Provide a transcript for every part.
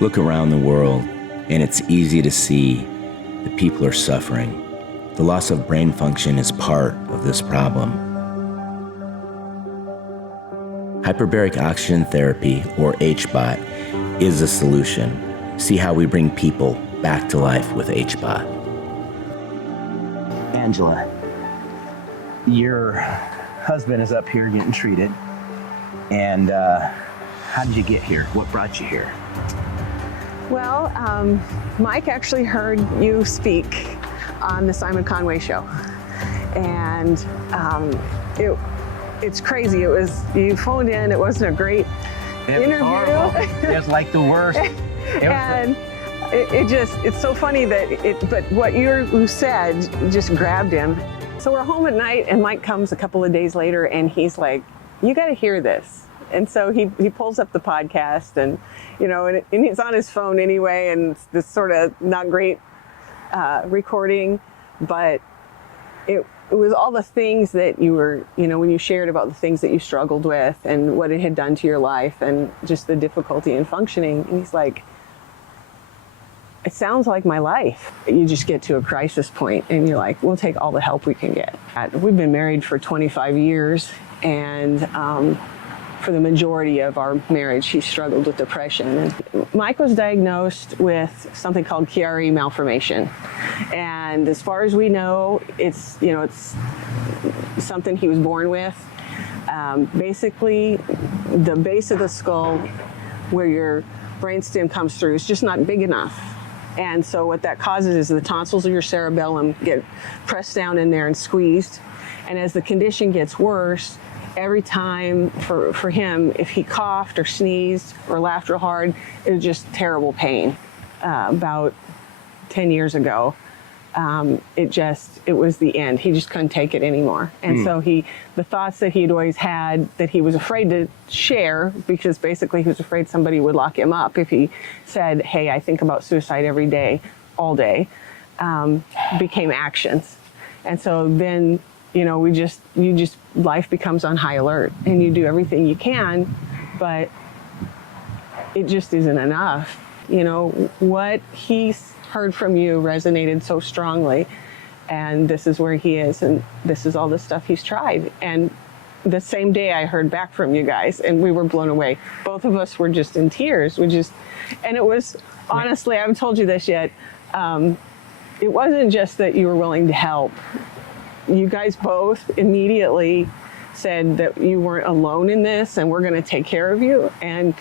Look around the world, and it's easy to see that people are suffering. The loss of brain function is part of this problem. Hyperbaric oxygen therapy, or HBOT, is a solution. See how we bring people back to life with HBOT. Angela, your husband is up here getting treated. And how did you get here? What brought you here? Well, Mike actually heard you speak on the Simon Conway show. And it's crazy. You phoned in, it wasn't a great interview. It was like the worst. It's so funny but what you said just grabbed him. So we're home at night and Mike comes a couple of days later and he's like, you got to hear this. And so he pulls up the podcast and he's on his phone anyway, and it's this sort of not great recording, but it was all the things that you were, when you shared about the things that you struggled with and what it had done to your life and just the difficulty in functioning. And he's like, it sounds like my life. You just get to a crisis point and you're like, we'll take all the help we can get. We've been married for 25 years and for the majority of our marriage, he struggled with depression. And Mike was diagnosed with something called Chiari malformation. And as far as we know, it's something he was born with. Basically, the base of the skull where your brainstem comes through is just not big enough. And so what that causes is the tonsils of your cerebellum get pressed down in there and squeezed. And as the condition gets worse, every time for him, if he coughed or sneezed or laughed real hard, it was just terrible pain. About 10 years ago, it was the end. He just couldn't take it anymore. And so the thoughts that he'd always had that he was afraid to share, because basically he was afraid somebody would lock him up if he said, hey, I think about suicide every day, all day, became actions. And so then, life becomes on high alert and you do everything you can, but it just isn't enough. What he's heard from you resonated so strongly, and this is where he is, and this is all the stuff he's tried. And the same day I heard back from you guys and we were blown away. Both of us were just in tears. And it was, honestly, I haven't told you this yet. It wasn't just that you were willing to help. You guys both immediately said that you weren't alone in this and we're going to take care of you. And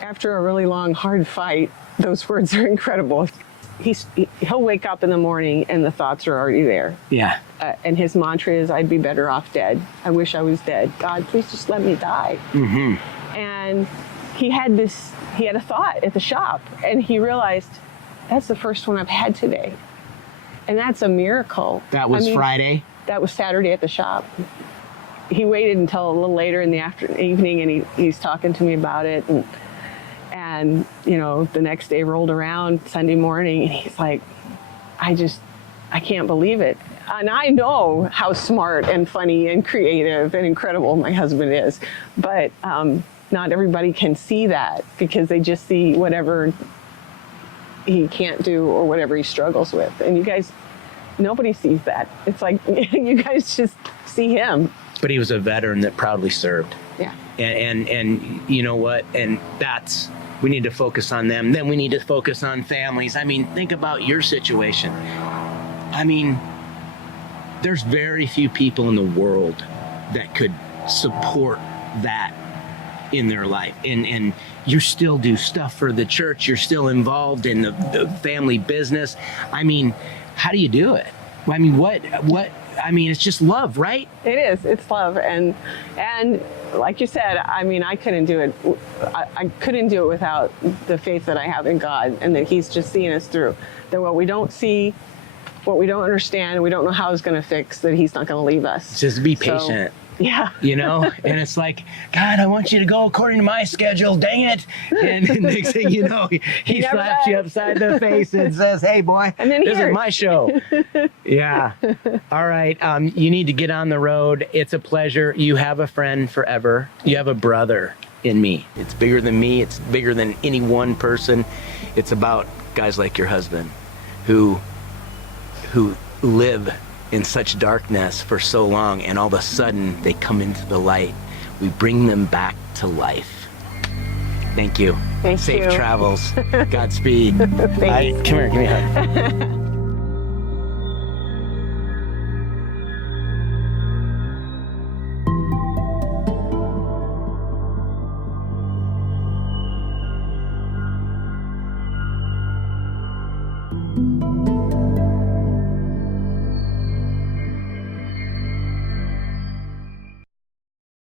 after a really long, hard fight, those words are incredible. He'll wake up in the morning and the thoughts are already there. Yeah. And his mantra is, I'd be better off dead. I wish I was dead. God, please just let me die. Mm-hmm. And he had a thought at the shop and he realized, that's the first one I've had today. And that's a miracle. That was Friday? That was Saturday at the shop. He waited until a little later in the evening and he's talking to me about it. And the next day rolled around, Sunday morning, and he's like, I can't believe it. And I know how smart and funny and creative and incredible my husband is. But not everybody can see that because they just see whatever he can't do or whatever he struggles with. And you guys, nobody sees that. It's like you guys just see him. But he was a veteran that proudly served. Yeah. And you know what? And we need to focus on them. Then we need to focus on families. I mean, think about your situation. I mean, there's very few people in the world that could support that in their life. And you still do stuff for the church. You're still involved in the family business. I mean, how do you do it? I mean, it's just love, right? It is. It's love. And like you said, I mean, I couldn't do it. I couldn't do it without the faith that I have in God and that he's just seeing us through. That what we don't see, what we don't understand, we don't know how it's going to fix, that he's not going to leave us. Just be patient. Yeah. You know, and it's like, God, I want you to go according to my schedule, dang it. And the next thing you know, he never slaps you does. upside the face and says, hey boy, And then this here. is my show. Yeah. All right. You need to get on the road. It's a pleasure. You have a friend forever. You have a brother in me. It's bigger than me. It's bigger than any one person. It's about guys like your husband who live in such darkness for so long, and all of a sudden they come into the light. We bring them back to life. Thank you. Thank Safe you. travels. Godspeed. Thanks. Come here, give me a hug.